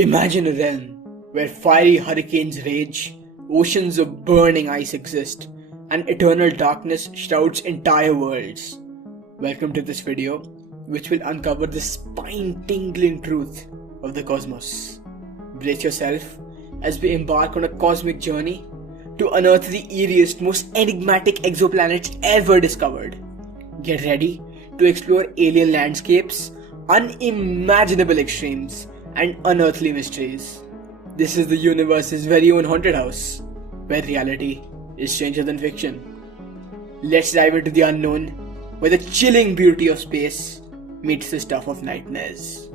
Imagine a realm where fiery hurricanes rage, oceans of burning ice exist, and eternal darkness shrouds entire worlds. Welcome to this video, which will uncover the spine-tingling truth of the cosmos. Brace yourself as we embark on a cosmic journey to unearth the eeriest, most enigmatic exoplanets ever discovered. Get ready to explore alien landscapes, unimaginable extremes, and unearthly mysteries. This is the universe's very own haunted house, where reality is stranger than fiction. Let's dive into the unknown, where the chilling beauty of space meets the stuff of nightmares.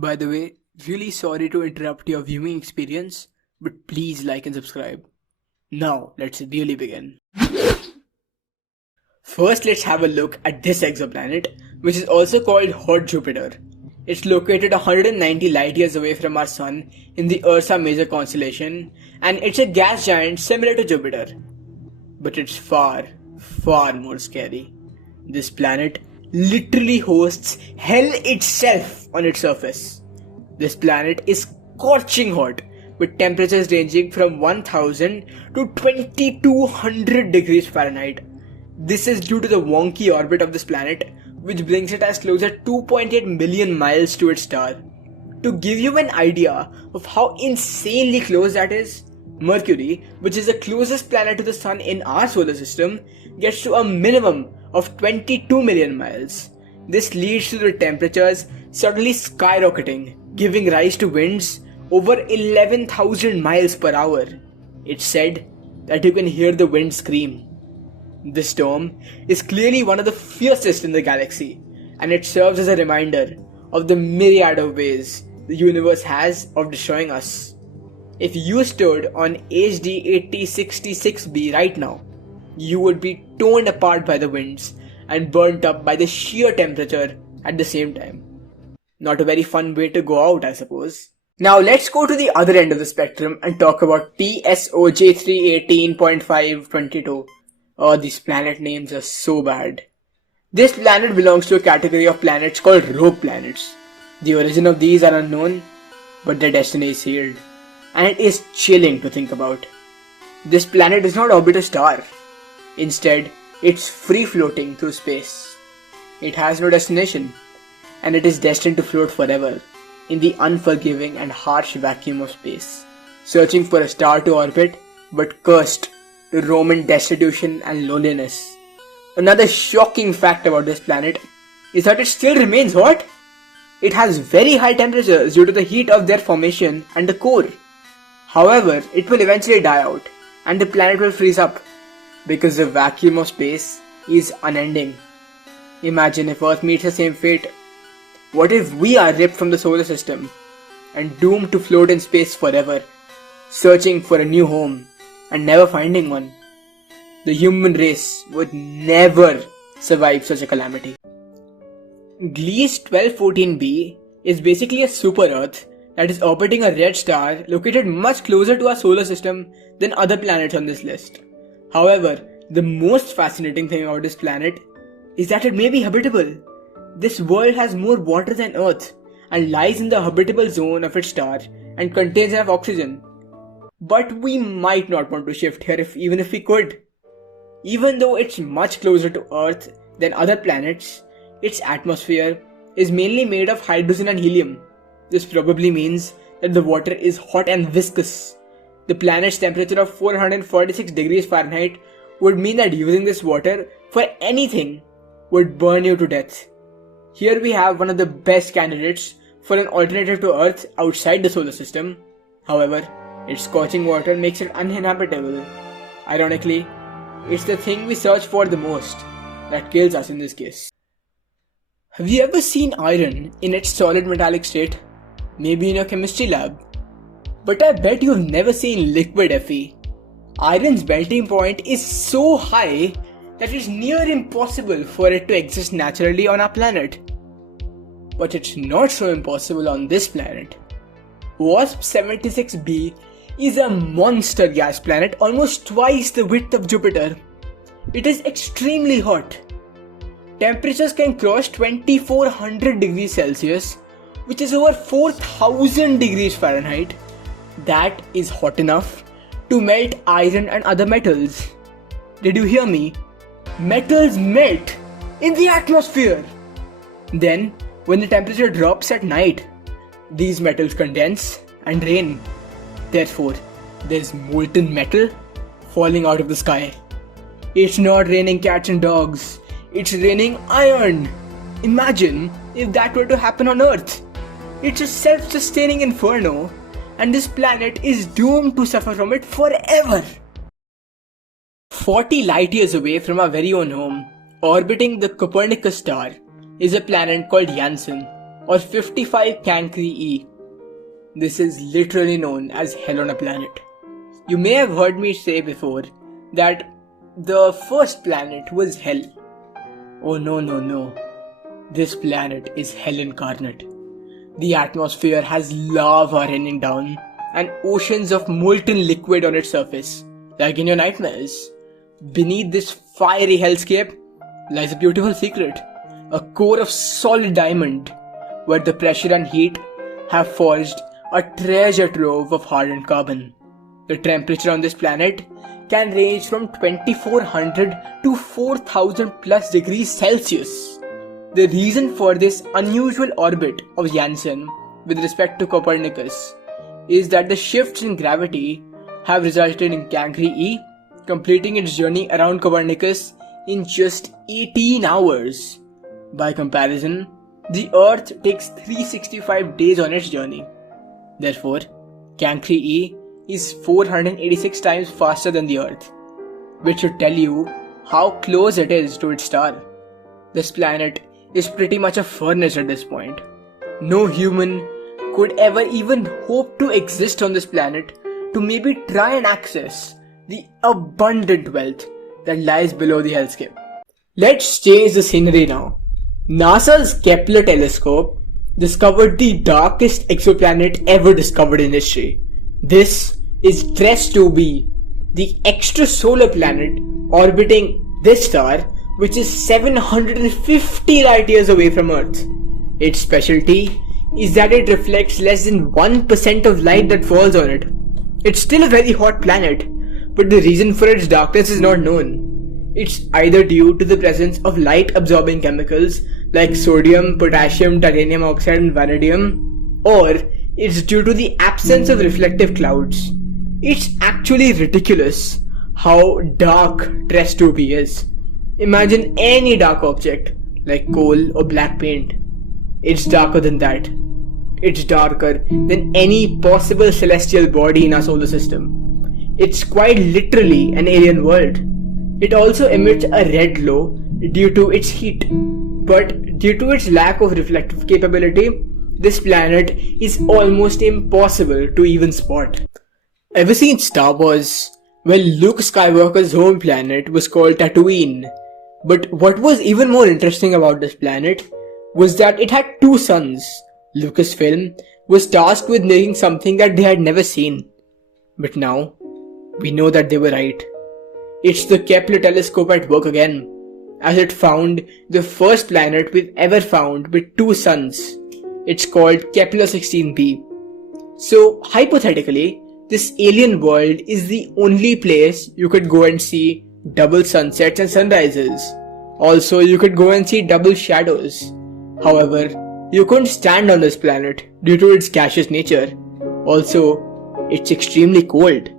By the way, really sorry to interrupt your viewing experience, but please like and subscribe. Now, let's really begin. First, let's have a look at this exoplanet, which is also called Hot Jupiter. It's located 190 light years away from our Sun in the Ursa Major constellation, and it's a gas giant similar to Jupiter. But it's far, far more scary. This planet literally hosts hell itself on its surface. This planet is scorching hot, with temperatures ranging from 1000 to 2200 degrees Fahrenheit. This is due to the wonky orbit of this planet, which brings it as close as 2.8 million miles to its star. To give you an idea of how insanely close that is, Mercury, which is the closest planet to the Sun in our solar system, gets to a minimum of 22 million miles. This leads to the temperatures suddenly skyrocketing, giving rise to winds over 11,000 miles per hour. It's said that you can hear the wind scream. This storm is clearly one of the fiercest in the galaxy, and it serves as a reminder of the myriad of ways the universe has of destroying us. If you stood on HD 8066b right now, you would be torn apart by the winds and burnt up by the sheer temperature at the same time. Not a very fun way to go out, I suppose. Now let's go to the other end of the spectrum and talk about TSOJ 318.522. Oh, these planet names are so bad. This planet belongs to a category of planets called rogue planets. The origin of these are unknown, but their destiny is sealed. And it is chilling to think about. This planet does not orbit a star. Instead, it's free floating through space. It has no destination, and it is destined to float forever in the unforgiving and harsh vacuum of space, searching for a star to orbit, but cursed to roam in destitution and loneliness. Another shocking fact about this planet is that it still remains hot. It has very high temperatures due to the heat of their formation and the core. However, it will eventually die out and the planet will freeze up because the vacuum of space is unending. Imagine if Earth meets the same fate. What if we are ripped from the solar system and doomed to float in space forever, searching for a new home and never finding one? The human race would never survive such a calamity. Gliese 1214b is basically a super Earth that is orbiting a red star located much closer to our solar system than other planets on this list. However, the most fascinating thing about this planet is that it may be habitable. This world has more water than Earth and lies in the habitable zone of its star and contains enough oxygen. But we might not want to shift here even if we could. Even though it's much closer to Earth than other planets, its atmosphere is mainly made of hydrogen and helium. This probably means that the water is hot and viscous. The planet's temperature of 446 degrees Fahrenheit would mean that using this water for anything would burn you to death. Here we have one of the best candidates for an alternative to Earth outside the solar system. However, its scorching water makes it uninhabitable. Ironically, it's the thing we search for the most that kills us in this case. Have you ever seen iron in its solid metallic state? Maybe in your chemistry lab. But I bet you've never seen liquid Fe. Iron's melting point is so high that it's near impossible for it to exist naturally on our planet. But it's not so impossible on this planet. WASP 76b is a monster gas planet almost twice the width of Jupiter. It is extremely hot. Temperatures can cross 2400 degrees Celsius which is over 4000 degrees Fahrenheit. That is hot enough to melt iron and other metals. Did you hear me? Metals melt in the atmosphere. Then, when the temperature drops at night, these metals condense and rain. Therefore, there's molten metal falling out of the sky. It's not raining cats and dogs, it's raining iron. Imagine if that were to happen on Earth. It's a self-sustaining inferno, and this planet is doomed to suffer from it forever. 40 light years away from our very own home, orbiting the Copernicus star, is a planet called Janssen, or 55 Cancri E. This is literally known as hell on a planet. You may have heard me say before that the first planet was hell. Oh no. This planet is hell incarnate. The atmosphere has lava raining down and oceans of molten liquid on its surface, like in your nightmares. Beneath this fiery hellscape lies a beautiful secret, a core of solid diamond, where the pressure and heat have forged a treasure trove of hardened carbon. The temperature on this planet can range from 2400 to 4000 plus degrees Celsius. The reason for this unusual orbit of Janssen with respect to Copernicus is that the shifts in gravity have resulted in Cancri E completing its journey around Copernicus in just 18 hours. By comparison, the Earth takes 365 days on its journey. Therefore, Cancri E is 486 times faster than the Earth, which should tell you how close it is to its star. This planet is pretty much a furnace at this point. No human could ever even hope to exist on this planet to maybe try and access the abundant wealth that lies below the hellscape. Let's change the scenery now. NASA's Kepler telescope discovered the darkest exoplanet ever discovered in history. This is dressed to be the extrasolar planet orbiting this star, which is 750 light years away from Earth. Its specialty is that it reflects less than 1% of light that falls on it. It's still a very hot planet, but the reason for its darkness is not known. It's either due to the presence of light-absorbing chemicals like sodium, potassium, titanium oxide and vanadium, or it's due to the absence of reflective clouds. It's actually ridiculous how dark dressed to be is. Imagine any dark object, like coal or black paint. It's darker than that. It's darker than any possible celestial body in our solar system. It's quite literally an alien world. It also emits a red glow due to its heat. But due to its lack of reflective capability, this planet is almost impossible to even spot. Ever seen Star Wars? Well, Luke Skywalker's home planet was called Tatooine. But what was even more interesting about this planet was that it had two suns. Lucasfilm was tasked with making something that they had never seen. But now, we know that they were right. It's the Kepler telescope at work again, as it found the first planet we've ever found with two suns. It's called Kepler 16b. So, hypothetically, this alien world is the only place you could go and see double sunsets and sunrises. Also, you could go and see double shadows. However, you couldn't stand on this planet due to its gaseous nature. Also, it's extremely cold.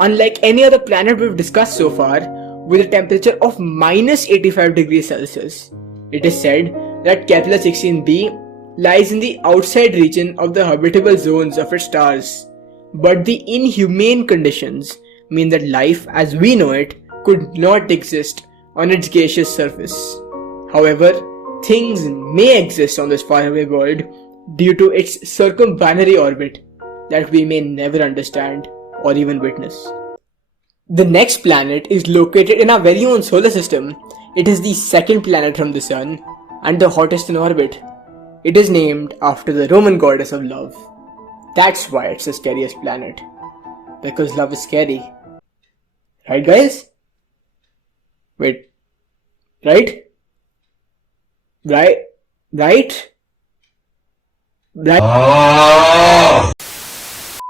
Unlike any other planet we've discussed so far, with a temperature of minus 85 degrees Celsius. It is said that Kepler 16b lies in the outside region of the habitable zones of its stars. But the inhumane conditions mean that life as we know it could not exist on its gaseous surface. However, things may exist on this faraway world due to its circumbinary orbit that we may never understand or even witness. The next planet is located in our very own solar system. It is the second planet from the Sun and the hottest in orbit. It is named after the Roman goddess of love. That's why it's the scariest planet. Because love is scary. Right, guys? Wait. Right? Right? Right?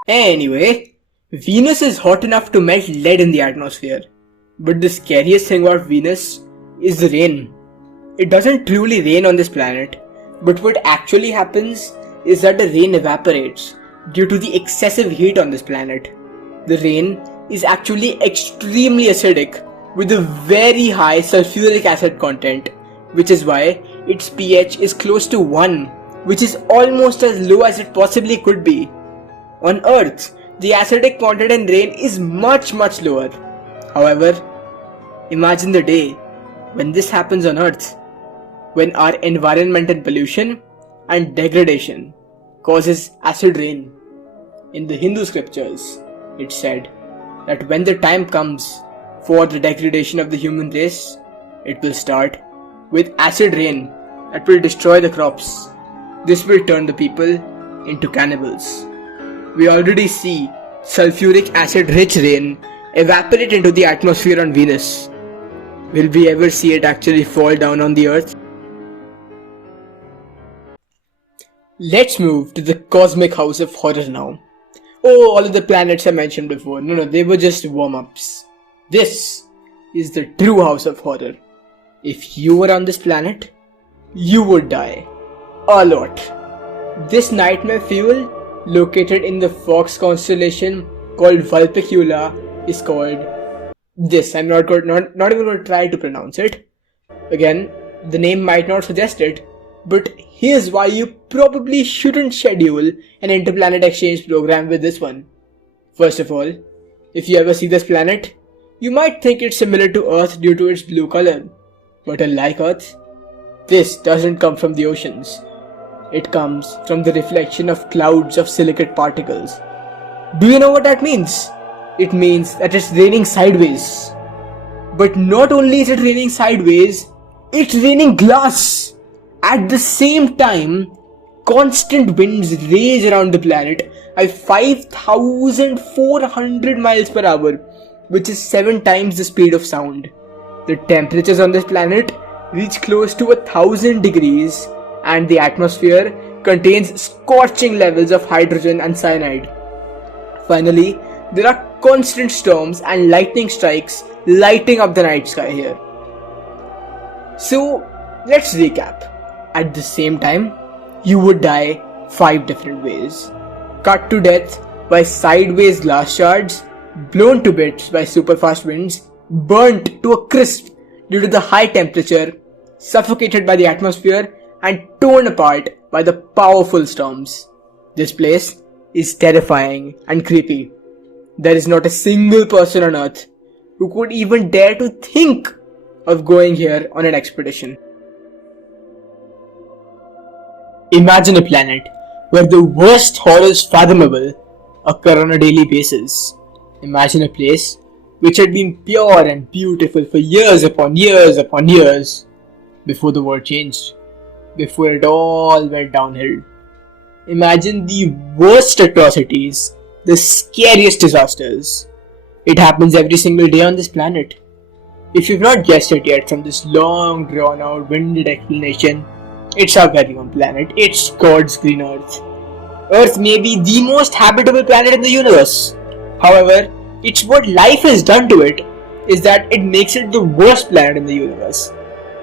Anyway, Venus is hot enough to melt lead in the atmosphere. But the scariest thing about Venus is the rain. It doesn't truly rain on this planet, but what actually happens is that the rain evaporates due to the excessive heat on this planet. The rain is actually extremely acidic with a very high sulfuric acid content, which is why its pH is close to 1, which is almost as low as it possibly could be. On Earth, the acidic content in rain is much lower. However, imagine the day when this happens on Earth, when our environmental pollution and degradation causes acid rain. In the Hindu scriptures, it said that when the time comes for the degradation of the human race, it will start with acid rain that will destroy the crops. This will turn the people into cannibals. We already see sulfuric acid rich rain evaporate into the atmosphere on Venus. Will we ever see it actually fall down on the Earth? Let's move to the cosmic house of horror now. Oh, all of the planets I mentioned before. No, they were just warm-ups. This is the true house of horror. If you were on this planet, you would die. A lot. This nightmare fuel, located in the Fox constellation called Vulpecula, is called this. I'm not even going to try to pronounce it. Again, the name might not suggest it, but here's why you probably shouldn't schedule an interplanet exchange program with this one. First of all, if you ever see this planet, you might think it's similar to Earth due to its blue color. But unlike Earth, this doesn't come from the oceans. It comes from the reflection of clouds of silicate particles. Do you know what that means? It means that it's raining sideways. But not only is it raining sideways, it's raining glass. At the same time, constant winds rage around the planet at 5,400 miles per hour, which is 7 times the speed of sound. The temperatures on this planet reach close to 1,000 degrees, and the atmosphere contains scorching levels of hydrogen and cyanide. Finally, there are constant storms and lightning strikes lighting up the night sky here. So, let's recap. At the same time, you would die 5 different ways. Cut to death by sideways glass shards, blown to bits by super fast winds, burnt to a crisp due to the high temperature, suffocated by the atmosphere, and torn apart by the powerful storms. This place is terrifying and creepy. There is not a single person on Earth who could even dare to think of going here on an expedition. Imagine a planet where the worst horrors fathomable occur on a daily basis. Imagine a place which had been pure and beautiful for years upon years before the world changed, before it all went downhill. Imagine the worst atrocities, the scariest disasters. It happens every single day on this planet. If you've not guessed it yet from this long drawn out winded explanation, it's our very own planet. It's God's green Earth. Earth may be the most habitable planet in the universe. However, it's what life has done to it is that it makes it the worst planet in the universe.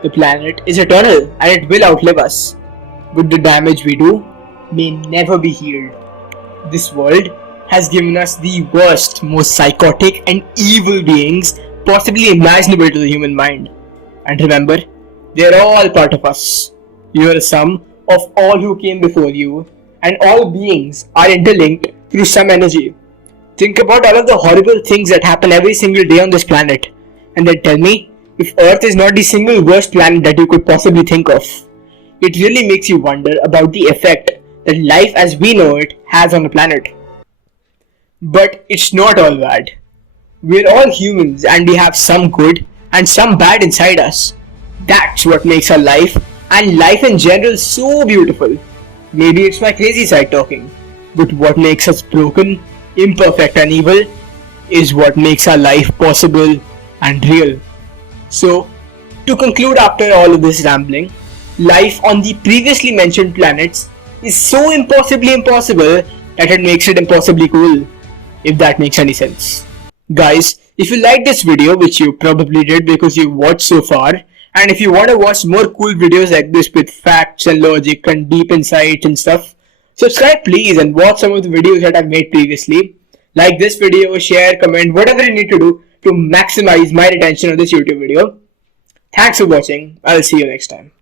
The planet is eternal and it will outlive us. But the damage we do may never be healed. This world has given us the worst, most psychotic and evil beings possibly imaginable to the human mind. And remember, they are all part of us. You are a sum of all who came before you, and all beings are interlinked through some energy. Think about all of the horrible things that happen every single day on this planet, and then tell me if Earth is not the single worst planet that you could possibly think of. It really makes you wonder about the effect that life as we know it has on the planet. But it's not all bad. We're all humans and we have some good and some bad inside us. That's what makes our life and life in general so beautiful. Maybe it's my crazy side talking, but what makes us broken, imperfect and evil is what makes our life possible and real. So, to conclude after all of this rambling, life on the previously mentioned planets is so impossibly impossible that it makes it impossibly cool, if that makes any sense. Guys, if you liked this video, which you probably did because you watched so far, and if you want to watch more cool videos like this with facts and logic and deep insight and stuff, subscribe please and watch some of the videos that I've made previously. Like this video, share, comment, whatever you need to do to maximize my retention on this YouTube video. Thanks for watching. I'll see you next time.